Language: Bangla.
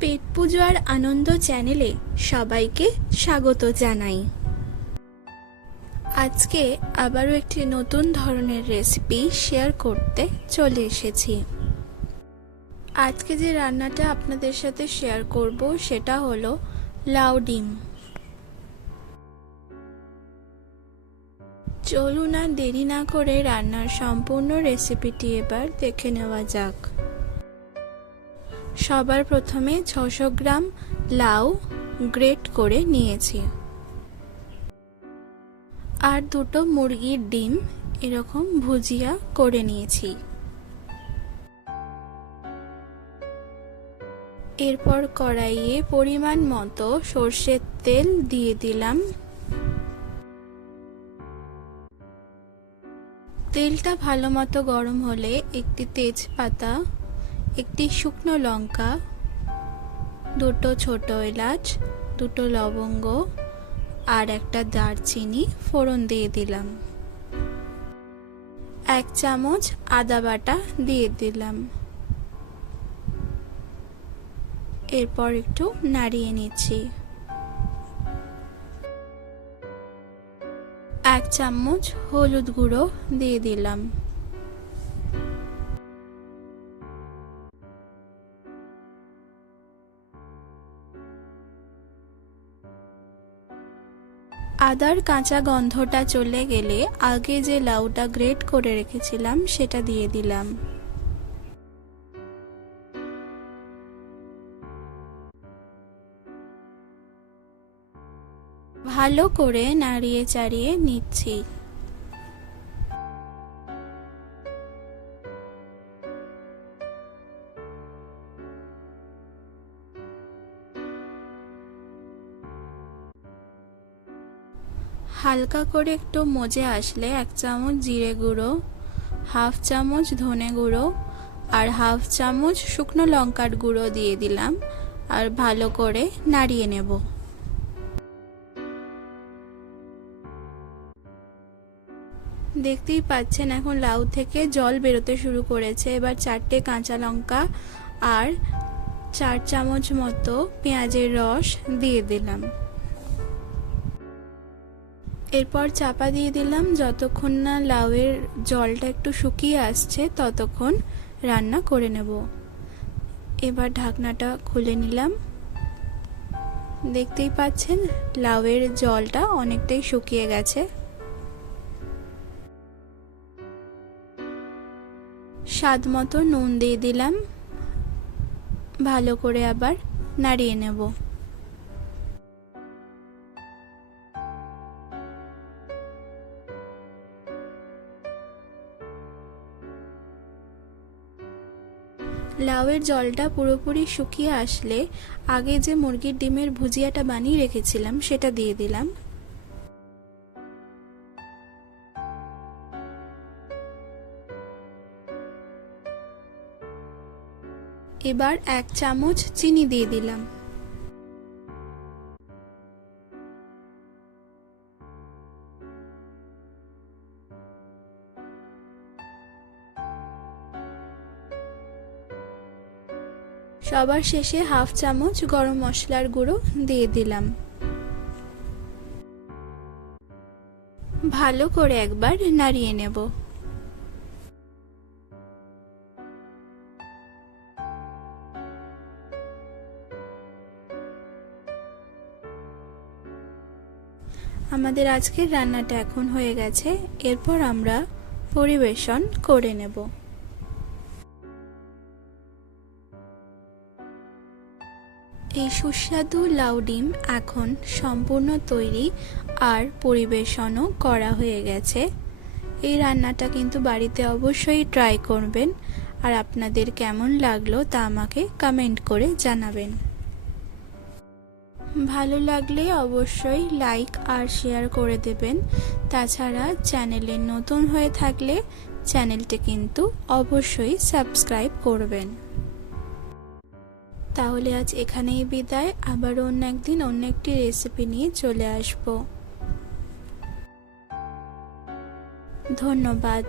পেট পুজো আর আনন্দ চ্যানেলে সবাইকে স্বাগত জানাই। আজকে আবারও একটি নতুন ধরনের রেসিপি শেয়ার করতে চলে এসেছি। আজকে যে রান্নাটা আপনাদের সাথে শেয়ার করব সেটা হলো লাউ ডিম। চলুন আর দেরি না করে রান্নার সম্পূর্ণ রেসিপিটি এবার দেখে নেওয়া যাক। সবার প্রথমে 600 গ্রাম লাউ গ্রেট করে নিয়েছি আর দুটো মুরগির ডিম এরকম ভুজিয়া করে নিয়েছি। এরপর কড়াইয়ে পরিমাণ মতো সর্ষের তেল দিয়ে দিলাম। তেলটা ভালো মতো গরম হলে একটি তেজপাতা, একটি শুকনো লঙ্কা, দুটো ছোট এলাচ, দুটো লবঙ্গ আর একটা দারচিনি ফোড়ন দিয়ে দিলাম। 1 চামচ আদা বাটা দিয়ে দিলাম। এরপর একটু নাড়িয়ে নিচ্ছি। 1 চামচ হলুদ গুঁড়ো দিয়ে দিলাম। আদার কাঁচা গন্ধটা চলে গেলে আগে যে লাউটা গ্রেট করে রেখেছিলাম সেটা দিয়ে দিলাম। ভালো করে নাড়িয়ে চাড়িয়ে নিচ্ছি। হালকা করে একটু মজে আসলে 1 চামচ জিরে গুঁড়ো, 1/2 চামচ ধনে গুঁড়ো আর 1/2 চামচ শুকনো লঙ্কার গুঁড়ো দিয়ে দিলাম আর ভালো করে নাড়িয়ে নেব। দেখতেই পাচ্ছেন এখন লাউ থেকে জল বেরোতে শুরু করেছে। এবার 4টে কাঁচা লঙ্কা আর 4 চামচ মতো পেঁয়াজের রস দিয়ে দিলাম। এরপর চাপা দিয়ে দিলাম। যতক্ষণ না লাউয়ের জলটা একটু শুকিয়ে আসছে ততক্ষণ রান্না করে নেব। এবার ঢাকনাটা খুলে নিলাম। দেখতেই পাচ্ছেন লাউয়ের জলটা অনেকটাই শুকিয়ে গেছে। স্বাদ মতো নুন দিয়ে দিলাম। ভালো করে আবার নাড়িয়ে নেব। লাউয়ের জলটা পুরোপুরি শুকিয়ে আসলে আগে যে মুরগির ডিমের ভুজিয়াটা বানিয়ে রেখেছিলাম সেটা দিয়ে দিলাম। এবার 1 চামচ চিনি দিয়ে দিলাম। সবার শেষে 1/2 চামচ গরম মশলার গুঁড়ো দিয়ে দিলাম। ভালো করে একবার নাড়িয়ে নেব। আমাদের আজকের রান্নাটা এখন হয়ে গেছে। এরপর আমরা পরিবেশন করে নেব। এই সুস্বাদু লাউ ডিম এখন সম্পূর্ণ তৈরি আর পরিবেশনও করা হয়ে গেছে। এই রান্নাটা কিন্তু বাড়িতে অবশ্যই ট্রাই করবেন আর আপনাদের কেমন লাগলো তা আমাকে কমেন্ট করে জানাবেন। ভালো লাগলে অবশ্যই লাইক আর শেয়ার করে দেবেন। তাছাড়া চ্যানেলে নতুন হয়ে থাকলে চ্যানেলটি কিন্তু অবশ্যই সাবস্ক্রাইব করবেন। তাহলে আজ এখানেই বিদায়। আবার অন্য একদিন অন্য একটি রেসিপি নিয়ে চলে আসব। ধন্যবাদ।